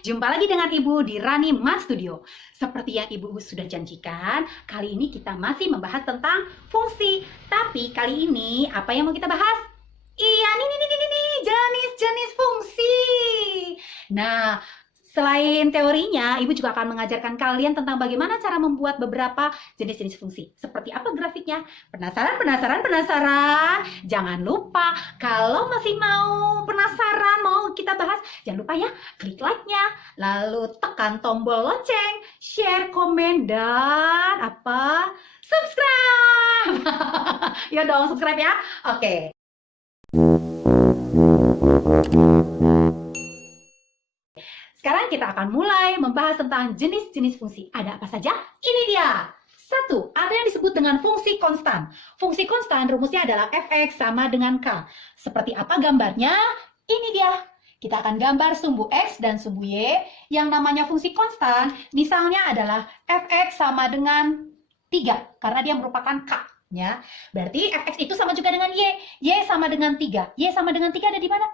Jumpa lagi dengan Ibu di Rani Math Studio. Seperti yang Ibu sudah janjikan, kali ini kita masih membahas tentang fungsi. Tapi kali ini apa yang mau kita bahas? Iya, nih, jenis-jenis fungsi. Nah, selain teorinya, Ibu juga akan mengajarkan kalian tentang bagaimana cara membuat beberapa jenis-jenis fungsi. Seperti apa grafiknya? Penasaran? Jangan lupa, kalau masih mau penasaran, mau kita bahas, jangan lupa ya, klik like-nya, lalu tekan tombol lonceng, share, komen, dan subscribe. Ya dong, subscribe ya. Oke. Sekarang kita akan mulai membahas tentang jenis-jenis fungsi. Ada apa saja? Ini dia. 1. Ada yang disebut dengan fungsi konstan. Fungsi konstan rumusnya adalah fx sama dengan k. Seperti apa gambarnya? Ini dia. Kita akan gambar sumbu x dan sumbu y. Yang namanya fungsi konstan, misalnya adalah fx sama dengan 3. Karena dia merupakan k. Ya. Berarti fx itu sama juga dengan y. Y sama dengan 3. Y sama dengan 3 ada di mana?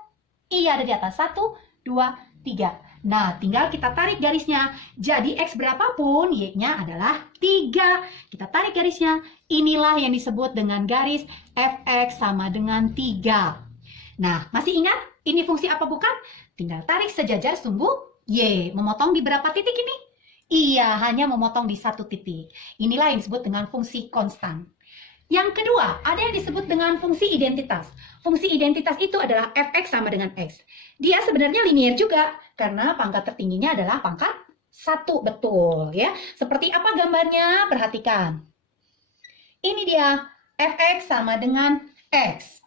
Iya, ada di atas. 1, 2, 3. Nah, tinggal kita tarik garisnya. Jadi, X berapapun, Y-nya adalah 3. Kita tarik garisnya. Inilah yang disebut dengan garis Fx sama dengan 3. Nah, masih ingat? Ini fungsi apa bukan? Tinggal tarik sejajar sumbu Y. Memotong di berapa titik ini? Iya, hanya memotong di 1 titik. Inilah yang disebut dengan fungsi konstan. Yang kedua, ada yang disebut dengan fungsi identitas. Fungsi identitas itu adalah fx sama dengan x. Dia sebenarnya linear juga, karena pangkat tertingginya adalah pangkat 1, betul ya. Seperti apa gambarnya? Perhatikan. Ini dia, fx sama dengan x.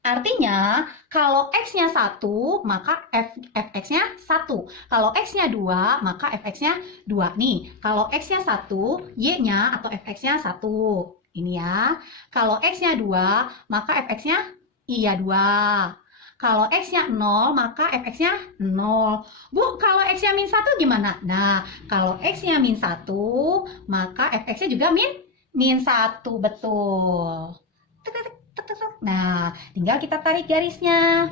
Artinya, kalau x-nya 1, maka fx-nya 1. Kalau x-nya 2, maka fx-nya 2. Nih, kalau x-nya 1, y-nya atau fx-nya 1. Ini ya. Kalau x-nya 2, maka fx-nya 2. Kalau x-nya 0, maka fx-nya 0. Bu, kalau x-nya min 1 gimana? Nah, kalau x-nya min 1, maka fx-nya juga min 1. Betul. Nah, tinggal kita tarik garisnya.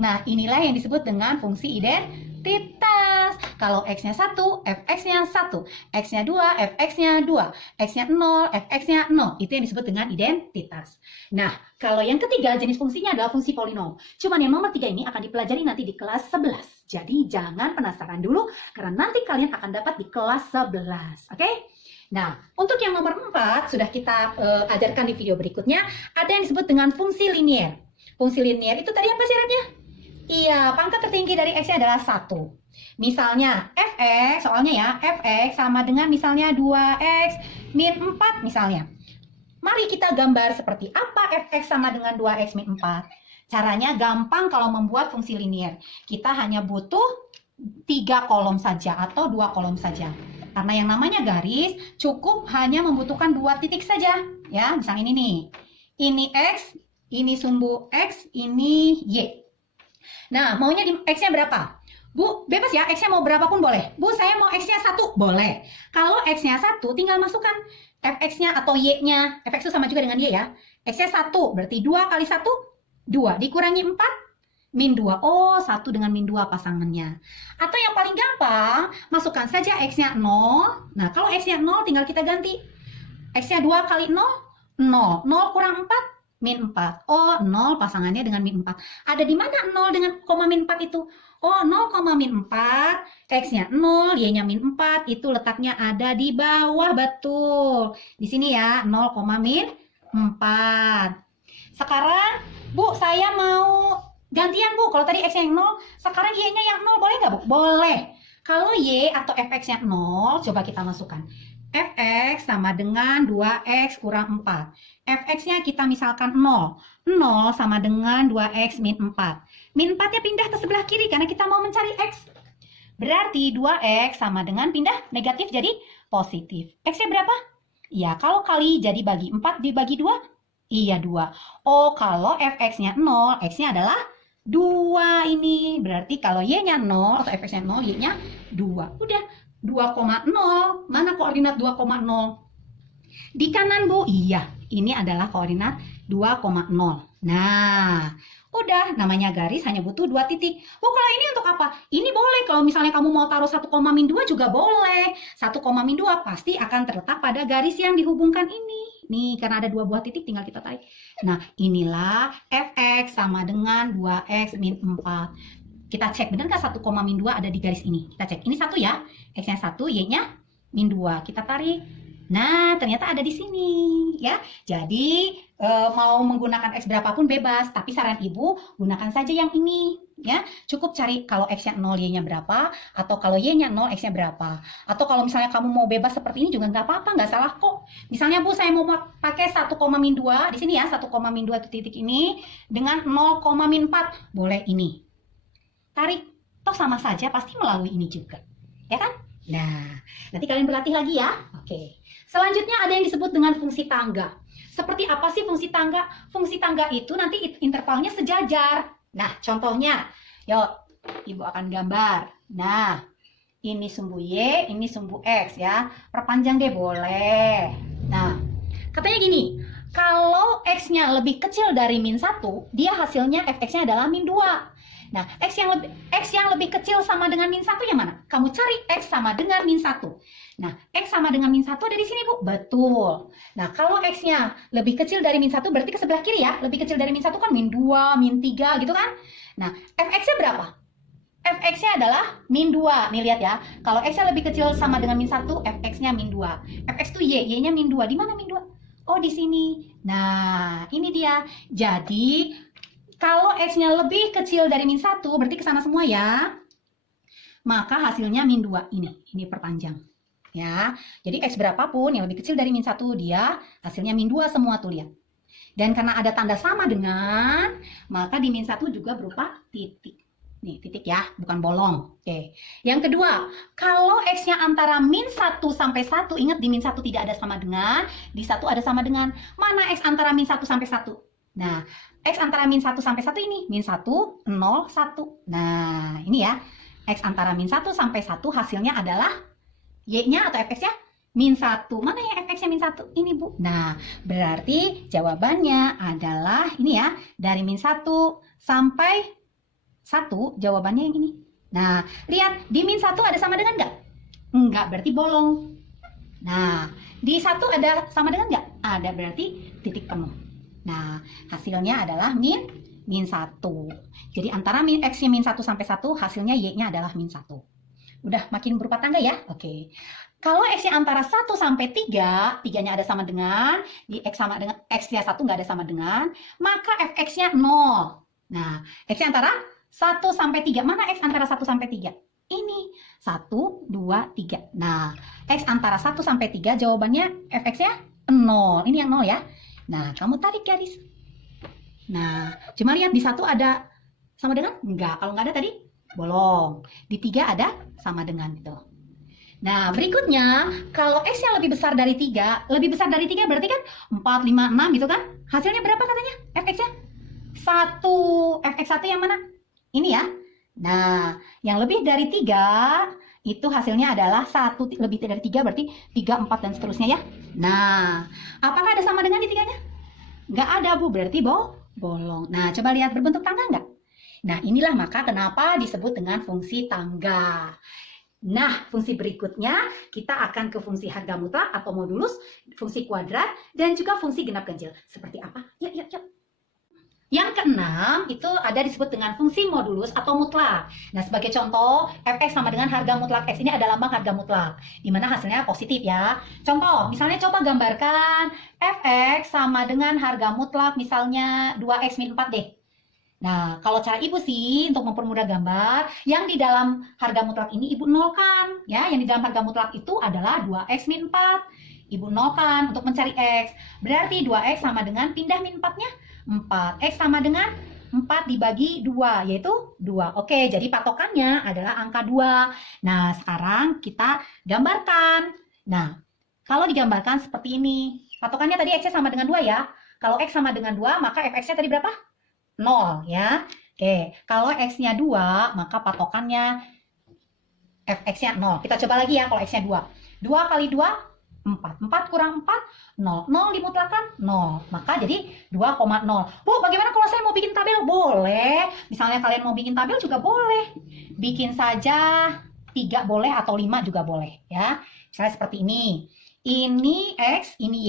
Nah, inilah yang disebut dengan fungsi identitas. Kalau x-nya 1, fx-nya 1. X-nya 2, fx-nya 2. X-nya 0, fx-nya 0. Itu yang disebut dengan identitas. Nah, kalau yang ketiga jenis fungsinya adalah fungsi polinom. Cuman yang nomor 3 ini akan dipelajari nanti di kelas 11. Jadi jangan penasaran dulu, karena nanti kalian akan dapat di kelas 11. Oke? Nah, untuk yang nomor 4 sudah kita ajarkan di video berikutnya. Ada yang disebut dengan fungsi linier. Fungsi linier itu tadi apa syaratnya? Iya, pangkat tertinggi dari x-nya adalah 1. Misalnya fx, soalnya ya, fx sama dengan misalnya 2x min 4 misalnya. Mari kita gambar seperti apa fx sama dengan 2x min 4. Caranya gampang kalau membuat fungsi linier. Kita hanya butuh 3 kolom saja atau 2 kolom saja. Karena yang namanya garis cukup hanya membutuhkan 2 titik saja. Ya, misalnya ini nih. Ini x, ini sumbu x, ini y. Nah, maunya di x-nya berapa? Bu, bebas ya, x-nya mau berapapun boleh. Bu, saya mau x-nya 1, boleh. Kalau x-nya 1, tinggal masukkan fx-nya atau y-nya. Fx itu sama juga dengan y ya. X-nya 1, berarti 2 kali 1, 2. Dikurangi 4, min 2. Oh, 1 dengan min 2 pasangannya. Atau yang paling gampang, masukkan saja x-nya 0. Nah, kalau x-nya 0, tinggal kita ganti. X-nya 2 kali 0, 0. 0 kurang 4, min 4. Oh, 0 pasangannya dengan min 4. Ada di mana 0 dengan koma min 4 itu? Oh, 0, min 4. X-nya 0, Y-nya min 4. Itu letaknya ada di bawah, betul. Di sini ya, 0, min 4. Sekarang, Bu, saya mau gantian, Bu. Kalau tadi X-nya yang 0, sekarang Y-nya yang 0. Boleh nggak, Bu? Boleh. Kalau Y atau fx-nya 0, coba kita masukkan. Fx sama dengan 2x kurang 4. Fx-nya kita misalkan 0. 0 sama dengan 2x min 4. Min 4-nya pindah ke sebelah kiri karena kita mau mencari x. Berarti 2x sama dengan pindah negatif jadi positif. X-nya berapa? Ya, kalau kali jadi bagi 4 dibagi 2. Iya, 2. Oh, kalau fx-nya 0, x-nya adalah 2 ini. Berarti kalau y-nya 0 atau fx-nya 0, y-nya 2. Udah, 2,0. Mana koordinat 2,0? Di kanan, Bu. Iya, ini adalah koordinat 2,0. Nah, Udah, namanya garis hanya butuh 2 titik. Oh, kalau ini untuk apa? Ini boleh, kalau misalnya kamu mau taruh 1, min 2 juga boleh. 1, min 2 pasti akan terletak pada garis yang dihubungkan ini. Nih, karena ada 2 buah titik, tinggal kita tarik. Nah, inilah fx sama dengan 2x min 4. Kita cek, benar nggak 1, min 2 ada di garis ini? Kita cek, ini 1 ya. X-nya 1, Y-nya min 2. Kita tarik. Nah, ternyata ada di sini ya. Jadi mau menggunakan X berapapun bebas, tapi saran ibu gunakan saja yang ini ya. Cukup cari kalau X-nya 0, Y-nya berapa, atau kalau Y-nya 0, X-nya berapa. Atau kalau misalnya kamu mau bebas seperti ini juga nggak apa-apa, nggak salah kok. Misalnya Bu, saya mau pakai 1, min 2 di sini ya, 1, min 2 titik ini dengan 0, min 4. Boleh ini. Tarik, toh sama saja pasti melalui ini juga. Ya kan? Nah, nanti kalian berlatih lagi ya. Oke. Selanjutnya ada yang disebut dengan fungsi tangga. Seperti apa sih fungsi tangga? Fungsi tangga itu nanti intervalnya sejajar. Nah, contohnya, yuk, Ibu akan gambar. Nah, ini sumbu Y, ini sumbu X ya. Perpanjang deh boleh. Nah, katanya gini, kalau X-nya lebih kecil dari min 1, dia hasilnya fx-nya adalah min 2. Nah, X yang lebih kecil sama dengan min 1 yang mana? Kamu cari X sama dengan min 1. Nah, X sama dengan min 1 ada di sini, Bu. Betul. Nah, kalau X-nya lebih kecil dari min 1 berarti ke sebelah kiri ya. Lebih kecil dari min 1 kan min 2, min 3 gitu kan. Nah, fx-nya berapa? fx-nya adalah min 2. Nih lihat ya. Kalau X-nya lebih kecil sama dengan min 1, fx-nya min 2. fx itu Y, Y-nya min 2. Di mana min 2? Oh, di sini. Nah, ini dia. Jadi, kalau X-nya lebih kecil dari min 1, berarti ke sana semua ya. Maka hasilnya min 2 ini perpanjang. Ya. Jadi X berapapun yang lebih kecil dari min 1, dia hasilnya min 2 semua tuh lihat. Dan karena ada tanda sama dengan, maka di min 1 juga berupa titik. Nih, titik ya, bukan bolong. Oke. Yang kedua, kalau X-nya antara min 1 sampai 1, ingat di min 1 tidak ada sama dengan, di 1 ada sama dengan. Mana X antara min 1 sampai 1? Nah, X antara min 1 sampai 1 ini, min 1, 0, 1. Nah, ini ya. X antara min 1 sampai 1 hasilnya adalah Y-nya atau fx-nya min 1. Mana yang fx-nya min 1? Ini, Bu. Nah, berarti jawabannya adalah ini ya. Dari min 1 sampai 1, jawabannya yang ini. Nah, lihat. Di min 1 ada sama dengan nggak? Enggak, berarti bolong. Nah, di 1 ada sama dengan nggak? Ada, berarti titik penuh. Nah, hasilnya adalah min 1. Jadi antara X-nya min 1 sampai 1, hasilnya Y-nya adalah min 1. Udah makin berupa tangga ya? Oke. Kalau X-nya antara 1 sampai 3, 3-nya ada sama dengan, di X sama dengan X-nya 1 nggak ada sama dengan, maka fx-nya 0. Nah, X-nya antara 1 sampai 3. Mana X antara 1 sampai 3? Ini. 1, 2, 3. Nah, X antara 1 sampai 3, jawabannya fx-nya 0. Ini yang 0 ya. Nah, kamu tarik garis. Nah, cuma lihat di 1 ada sama dengan? Enggak. Kalau nggak ada tadi, bolong. Di 3 ada sama dengan gitu. Nah, berikutnya, kalau X yang lebih besar dari 3, berarti kan 4, 5, 6 gitu kan? Hasilnya berapa katanya? fx-nya? 1. fx1 yang mana? Ini ya. Nah, yang lebih dari 3, itu hasilnya adalah 1 lebih dari 3 berarti 3, 4 dan seterusnya ya. Nah, apakah ada sama dengan di 3-nya? Nggak ada, Bu, berarti bolong. Nah, coba lihat berbentuk tangga nggak? Nah, inilah maka kenapa disebut dengan fungsi tangga. Nah, fungsi berikutnya kita akan ke fungsi harga mutlak atau modulus, fungsi kuadrat, dan juga fungsi genap ganjil. Seperti apa? Yuk. Yang keenam itu ada disebut dengan fungsi modulus atau mutlak. Nah, sebagai contoh, fx sama dengan harga mutlak x. Ini ada lambang harga mutlak, di mana hasilnya positif ya. Contoh, misalnya coba gambarkan fx sama dengan harga mutlak misalnya 2x min 4 deh. Nah, kalau cara ibu sih untuk mempermudah gambar, yang di dalam harga mutlak ini ibu nolkan. Ya, yang di dalam harga mutlak itu adalah 2x min 4. Ibu nolkan untuk mencari x. Berarti 2x sama dengan pindah min 4-nya 4. X sama dengan 4 dibagi 2, yaitu 2. Oke, jadi patokannya adalah angka 2. Nah, sekarang kita gambarkan. Nah, kalau digambarkan seperti ini. Patokannya tadi X-nya sama dengan 2 ya. Kalau X sama dengan 2, maka fx-nya tadi berapa? 0 ya. Oke, kalau X-nya 2, maka patokannya fx-nya 0. Kita coba lagi ya kalau X-nya 2. 2 kali 2, 4. 4 kurang 4, 0. 0 dimutlakan, 0. Maka jadi 2,0. Bu, bagaimana kalau saya mau bikin tabel? Boleh. Misalnya kalian mau bikin tabel juga boleh. Bikin saja 3 boleh atau 5 juga boleh. Ya. Misalnya seperti ini. Ini X, ini Y.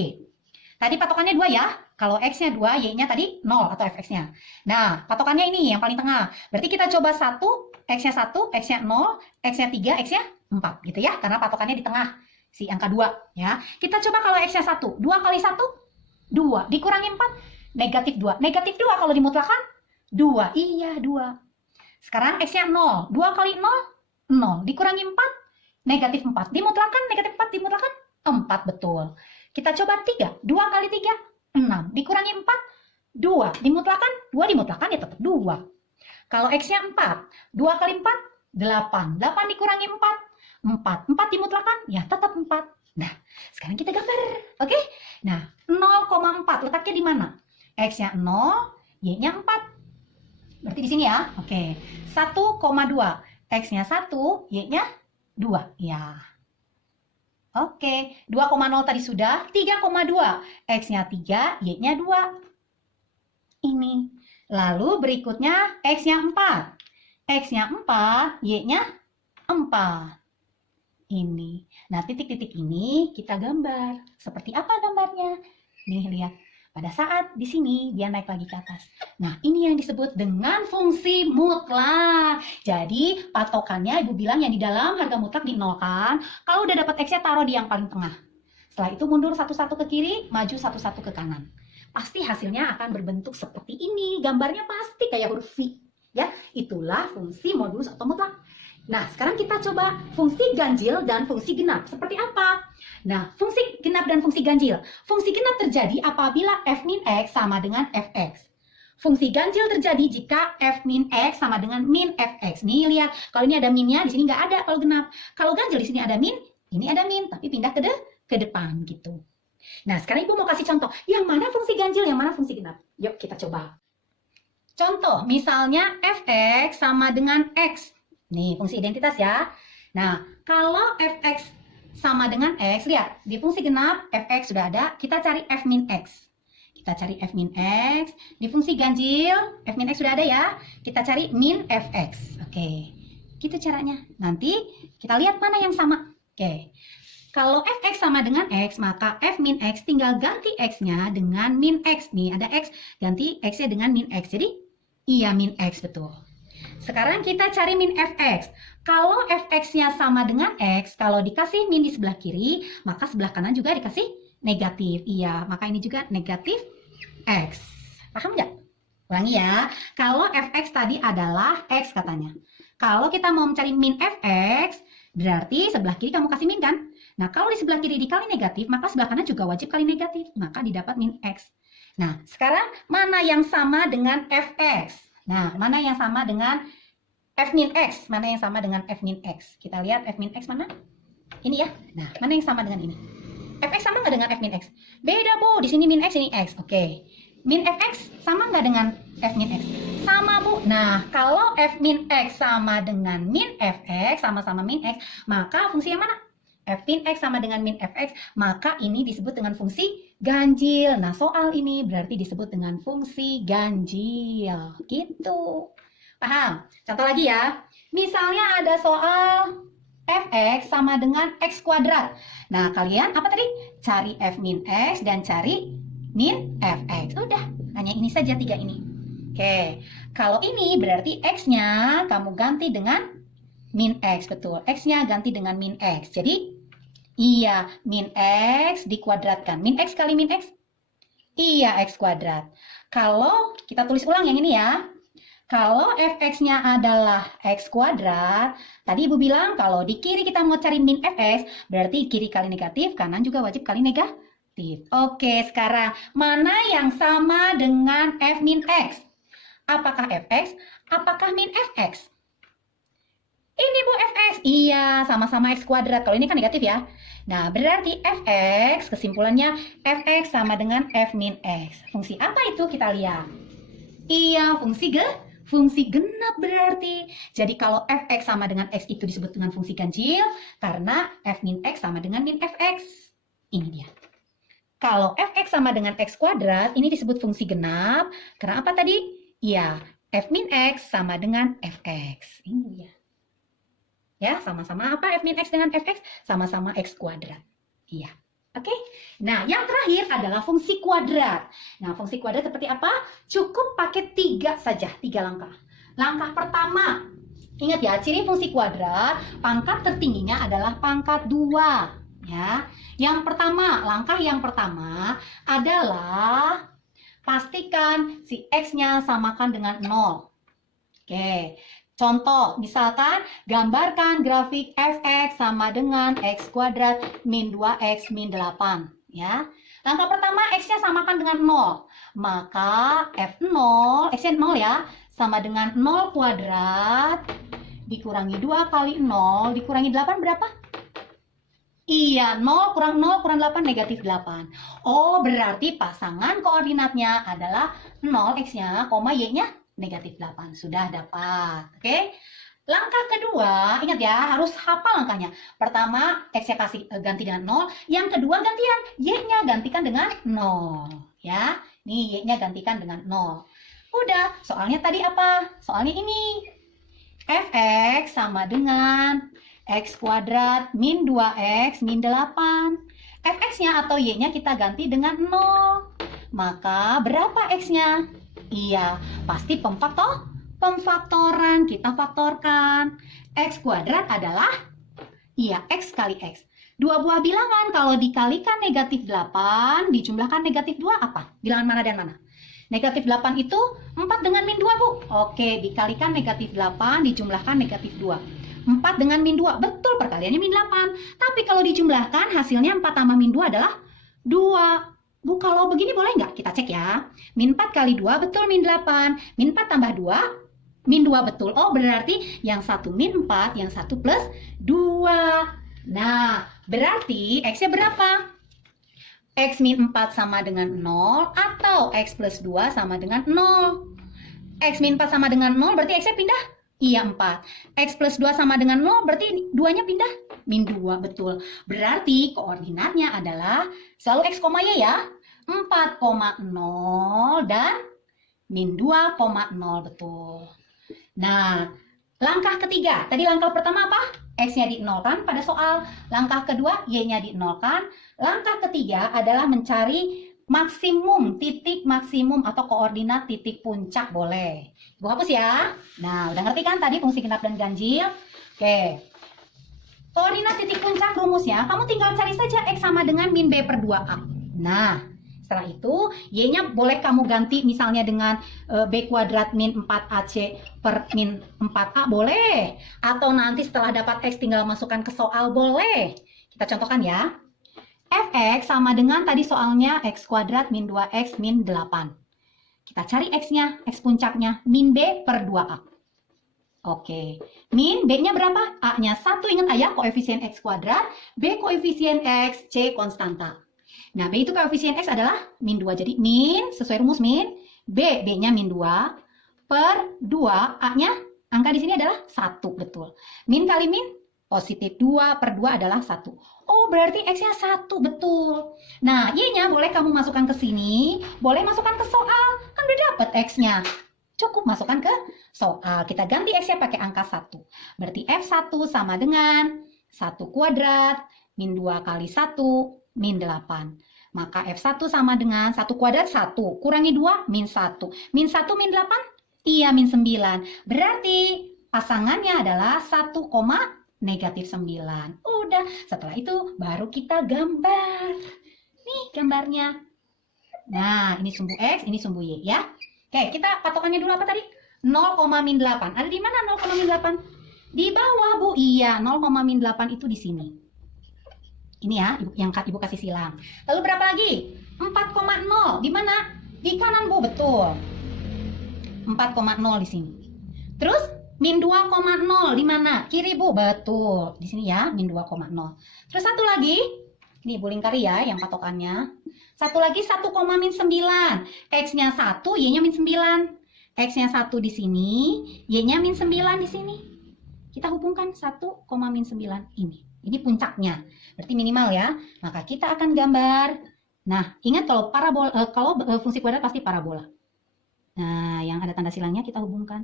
Tadi patokannya 2 ya. Kalau X-nya 2, Y-nya tadi 0 atau fx-nya. Nah, patokannya ini yang paling tengah. Berarti kita coba 1, X-nya 1, X-nya 0, X-nya 3, X-nya 4. Gitu ya, karena patokannya di tengah. Si angka 2 ya. Kita coba kalau X-nya 1. 2 kali 1, 2. Dikurangi 4, negatif 2. Negatif 2 kalau dimutlakan, 2. Iya, 2. Sekarang X-nya 0. 2 kali 0, 0. Dikurangi 4, negatif 4. Dimutlakan, negatif 4 dimutlakan, 4. Betul. Kita coba 3. 2 kali 3, 6. Dikurangi 4, 2. Dimutlakan, 2 dimutlakan ya tetap 2. Kalau X-nya 4. 2 kali 4, 8. 8 dikurangi 4, 4. 4 dimutlakan, ya tetap 4. Nah, sekarang kita gambar. Oke? Nah, 0,4 letaknya di mana? X-nya 0, Y-nya 4. Berarti di sini ya. Oke. 1,2. X-nya 1, Y-nya 2. Ya. Oke. 2,0 tadi sudah. 3,2. X-nya 3, Y-nya 2. Ini. Lalu berikutnya X-nya 4. X-nya 4, Y-nya 4. Ini. Nah, titik-titik ini kita gambar. Seperti apa gambarnya? Nih, lihat. Pada saat di sini dia naik lagi ke atas. Nah, ini yang disebut dengan fungsi mutlak. Jadi, patokannya Ibu bilang yang di dalam harga mutlak dinolkan. Kalau udah dapat X-nya taruh di yang paling tengah. Setelah itu mundur satu-satu ke kiri, maju satu-satu ke kanan. Pasti hasilnya akan berbentuk seperti ini. Gambarnya pasti kayak huruf V. Ya, itulah fungsi modulus atau mutlak. Nah, sekarang kita coba fungsi ganjil dan fungsi genap. Seperti apa? Nah, fungsi genap dan fungsi ganjil. Fungsi genap terjadi apabila f min x sama dengan fx. Fungsi ganjil terjadi jika f min x sama dengan min fx. Nih, lihat. Kalau ini ada minnya, di sini nggak ada kalau genap. Kalau ganjil di sini ada min, ini ada min, tapi pindah ke depan gitu. Nah, sekarang Ibu mau kasih contoh. Yang mana fungsi ganjil, yang mana fungsi genap? Yuk, kita coba. Contoh, misalnya fx sama dengan x. Nih, fungsi identitas ya. Nah, kalau fx sama dengan x, lihat. Di fungsi genap, fx sudah ada. Kita cari f min x. Kita cari f min x. Di fungsi ganjil, f min x sudah ada ya. Kita cari min fx. Oke, gitu caranya. Nanti kita lihat mana yang sama. Oke, kalau fx sama dengan x, maka f min x tinggal ganti x-nya dengan min x. Nih, ada x, ganti x-nya dengan min x. Jadi, iya min x, betul. Sekarang kita cari min fx. Kalau fx-nya sama dengan x, kalau dikasih min di sebelah kiri, maka sebelah kanan juga dikasih negatif. Iya, maka ini juga negatif x. Paham nggak? Ulangi ya. Kalau fx tadi adalah x katanya. Kalau kita mau mencari min fx, berarti sebelah kiri kamu kasih min kan? Nah, kalau di sebelah kiri dikali negatif, maka sebelah kanan juga wajib kali negatif. Maka didapat min x. Nah, sekarang mana yang sama dengan fx? Nah, mana yang sama dengan f min x? Mana yang sama dengan f min x? Kita lihat f min x mana? Ini ya. Nah, mana yang sama dengan ini? Fx sama nggak dengan f min x? Beda, Bu. Di sini min x, ini x. Oke. Min fx sama nggak dengan f min x? Sama, Bu. Nah, kalau f min x sama dengan min fx, sama-sama min x, maka fungsi yang mana? F min x sama dengan min fx, maka ini disebut dengan fungsi ganjil. Nah, soal ini berarti disebut dengan fungsi ganjil. Gitu. Paham? Contoh lagi ya. Misalnya ada soal fx sama dengan x kuadrat. Nah, kalian apa tadi? Cari f min x dan cari min fx. Udah, hanya ini saja 3 ini. Oke, kalau ini berarti x-nya kamu ganti dengan min x. Betul, x-nya ganti dengan min x. Jadi, iya, min x dikuadratkan. Min x kali min x? Iya, x kuadrat. Kalau kita tulis ulang yang ini ya. Kalau fx-nya adalah x kuadrat, tadi Ibu bilang kalau di kiri kita mau cari min fx, berarti kiri kali negatif, kanan juga wajib kali negatif. Oke, sekarang mana yang sama dengan f min x? Apakah fx? Apakah min fx? Ini Bu fx. Iya, sama-sama x kuadrat. Kalau ini kan negatif ya. Nah, berarti fx, kesimpulannya fx sama dengan f min x. Fungsi apa itu kita lihat? Iya, fungsi genap berarti. Jadi kalau fx sama dengan x itu disebut dengan fungsi ganjil karena f min x sama dengan min fx. Ini dia. Kalau fx sama dengan x kuadrat, ini disebut fungsi genap. Karena apa tadi? Iya, f min x sama dengan fx. Ini dia. Ya, sama-sama apa f min x dengan fx? Sama-sama x kuadrat. Iya. Oke. Nah, yang terakhir adalah fungsi kuadrat. Nah, fungsi kuadrat seperti apa? Cukup pakai 3 saja, 3 langkah. Langkah pertama, ingat ya, ciri fungsi kuadrat, pangkat tertingginya adalah pangkat 2. Ya. Yang pertama, langkah yang pertama adalah pastikan si x-nya samakan dengan 0. Oke. Contoh, misalkan gambarkan grafik fx sama dengan x kuadrat min 2x min 8. Ya. Langkah pertama, x-nya samakan dengan 0. Maka f0, x-nya 0 ya, sama dengan 0 kuadrat dikurangi 2 kali 0 dikurangi 8 berapa? Iya, 0 kurang 8 negatif 8. Oh, berarti pasangan koordinatnya adalah 0 x-nya, y-nya negatif 8. Sudah dapat. Oke. Langkah kedua, ingat ya, harus hafal langkahnya. Pertama, x-nya kasih ganti dengan 0. Yang kedua, gantian. Y-nya gantikan dengan 0. Ya, nih y-nya gantikan dengan 0. Udah, soalnya tadi apa? Soalnya ini. Fx sama dengan x kuadrat min 2x min 8. Fx-nya atau y-nya kita ganti dengan 0. Maka berapa x-nya? Iya, pasti pemfaktoran. Kita faktorkan. X kuadrat adalah, iya, x kali x. Dua buah bilangan, kalau dikalikan negatif 8, dijumlahkan negatif 2, apa? Bilangan mana dan mana? Negatif 8 itu 4 dengan min 2, Bu. Oke, dikalikan negatif 8, dijumlahkan negatif 2. 4 dengan min 2, betul perkaliannya min 8. Tapi kalau dijumlahkan, hasilnya 4 tambah min 2 adalah 2. Bu, kalau begini boleh nggak? Kita cek ya. Min 4 kali 2 betul min 8. Min 4 tambah 2, min 2 betul. Oh, berarti yang satu min 4, yang satu plus 2. Nah, berarti x-nya berapa? X min 4 sama dengan 0 atau x plus 2 sama dengan 0. X min 4 sama dengan 0 berarti x-nya pindah? Iya, 4. X plus 2 sama dengan 0 berarti 2-nya pindah? Min 2, betul. Berarti koordinatnya adalah selalu x, y ya. 4,0 dan min 2,0, betul. Nah, langkah ketiga. Tadi langkah pertama apa? X-nya di-nolkan pada soal. Langkah kedua, Y-nya di-nolkan. Langkah ketiga adalah mencari maksimum, titik maksimum atau koordinat titik puncak boleh. Ibu hapus ya. Nah, udah ngerti kan tadi fungsi genap dan ganjil? Oke. Koordinat titik puncak rumusnya, kamu tinggal cari saja X sama dengan min B per 2A. Nah, setelah itu, Y-nya boleh kamu ganti misalnya dengan B kuadrat min 4AC per min 4A, boleh. Atau nanti setelah dapat X tinggal masukkan ke soal, boleh. Kita contohkan ya. Fx sama dengan tadi soalnya X kuadrat min 2X min 8. Kita cari X-nya, X puncaknya, min B per 2A. Oke, min B-nya berapa? A-nya 1, ingat ayah, koefisien X kuadrat, B koefisien X, C konstanta. Nah, B itu koefisien X adalah min 2. Jadi min, sesuai rumus min, B-nya min 2 per 2, A-nya, angka di sini adalah 1, betul. Min kali min, positif 2 per 2 adalah 1. Oh, berarti X-nya 1, betul. Nah, Y-nya boleh kamu masukkan ke sini, boleh masukkan ke soal, kan udah dapet X-nya. Cukup masukkan ke soal. Kita ganti X-nya pakai angka 1. Berarti F1 sama dengan 1 kuadrat, min 2 kali 1, min 8. Maka F1 sama dengan 1 kuadrat 1. Kurangi 2, min 1. Min 1, min 8? Iya, min 9. Berarti pasangannya adalah 1, negatif 9. Udah, setelah itu baru kita gambar. Nih gambarnya. Nah, ini sumbu X, ini sumbu Y ya. Oke, kita patokannya dulu apa tadi? 0, min 8. Ada di mana 0, min 8? Di bawah, Bu. Iya, 0, min 8 itu di sini. Ini ya, yang Ibu kasih silang. Lalu berapa lagi? 4,0. Di mana? Di kanan, Bu, betul. 4,0 di sini. Terus min 2,0 di mana? Kiri, Bu, betul. Di sini ya, min 2,0. Terus satu lagi, ini Ibu lingkari ya yang patokannya. Satu lagi 1, min 9. X-nya 1, Y-nya min 9. X-nya 1 di sini, Y-nya min 9 di sini. Kita hubungkan 1, min 9 ini. Ini puncaknya. Berarti minimal ya. Maka kita akan gambar. Nah, ingat kalau fungsi kuadrat pasti parabola. Nah, yang ada tanda silangnya kita hubungkan.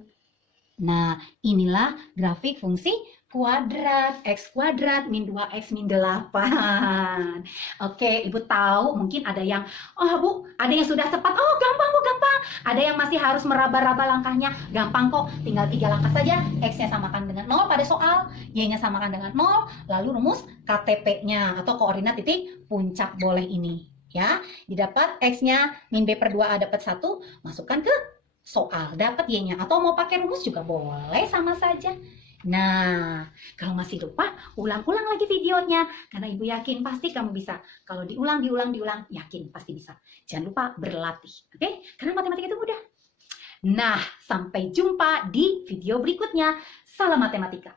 Nah, inilah grafik fungsi kuadrat. X kuadrat min 2X min 8. Oke, Ibu tahu mungkin ada yang, oh Bu, ada yang sudah cepat. Oh, gampang Bu, gampang. Ada yang masih harus meraba-raba langkahnya. Gampang kok, tinggal 3 langkah saja. X-nya samakan dengan 0 pada soal, Y-nya samakan dengan 0, lalu rumus KTP-nya atau koordinat titik puncak boleh ini. Ya, didapat X-nya min B per 2A dapat 1, masukkan ke soal, dapat Y-nya. Atau mau pakai rumus juga boleh, sama saja. Nah, kalau masih lupa, ulang-ulang lagi videonya. Karena Ibu yakin pasti kamu bisa. Kalau diulang, yakin pasti bisa. Jangan lupa berlatih, oke? Karena matematika itu mudah. Nah, sampai jumpa di video berikutnya. Salam matematika.